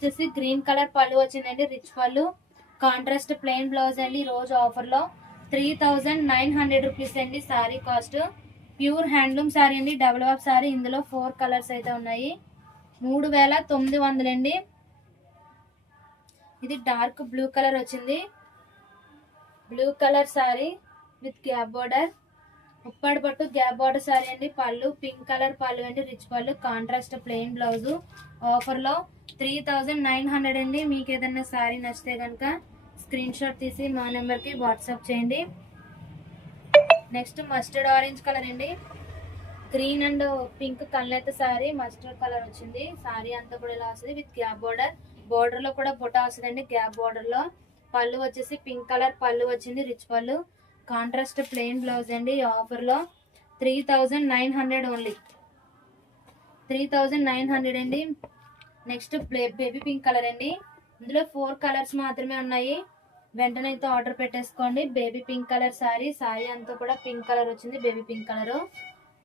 వచ్చేసి green colour పళ్ళు వచ్చిందండి, రిచ్ పళ్ళు. కాంట్రాస్ట్ ప్లెయిన్ బ్లౌజ్ అండి. రోజు ఆఫర్ లో 3900 రూపీస్ అండి sari cost. Pure handloom sari అండి, డబుల్ వాప్ సారీ. ఇందులో 4 కలర్స్ అయితే ఉన్నాయి. 3900 అండి. ఇది డార్క్ బ్లూ కలర్ వచ్చింది, blue colour sari with gap border. Uppada పట్టు గ్యాప్ బార్డర్ సారీ అండి. పళ్ళు పింక్ కలర్ పళ్ళు అండి, రిచ్ పళ్ళు. Contrast plain blouse. ఆఫర్ లో 3900 అండి. మీకు ఏదైనా సారీ నచ్చితే కనుక స్క్రీన్ షాట్ తీసి మా నెంబర్ కి వాట్సాప్ చేయండి. నెక్స్ట్ మస్టర్డ్ ఆరెంజ్ కలర్ అండి. గ్రీన్ అండ్ పింక్ కల్నెత్త సారీ, మస్టర్డ్ కలర్ వచ్చింది. సారీ అంతా కూడా ఇలా వస్తుంది విత్ గ్యాప్ బోర్డర్. బోర్డర్ లో కూడా బుట్ట వస్తుందండి గ్యాప్ బోర్డర్ లో. పళ్ళు వచ్చేసి పింక్ కలర్ పళ్ళు వచ్చింది, రిచ్ పళ్ళు. కాంట్రాస్ట్ ప్లెయిన్ బ్లౌజ్ అండి. ఆఫర్ లో 3900 ఓన్లీ, 3900 అండి. నెక్స్ట్ బేబీ పింక్ కలర్ అండి. ఇందులో 4 కలర్స్ మాత్రమే ఉన్నాయి. వెంటనే అయితే ఆర్డర్ పెట్టేసుకోండి. Baby pink colour sorry. Sorry అంతా కూడా పింక్ కలర్ వచ్చింది, బేబీ పింక్ కలర్.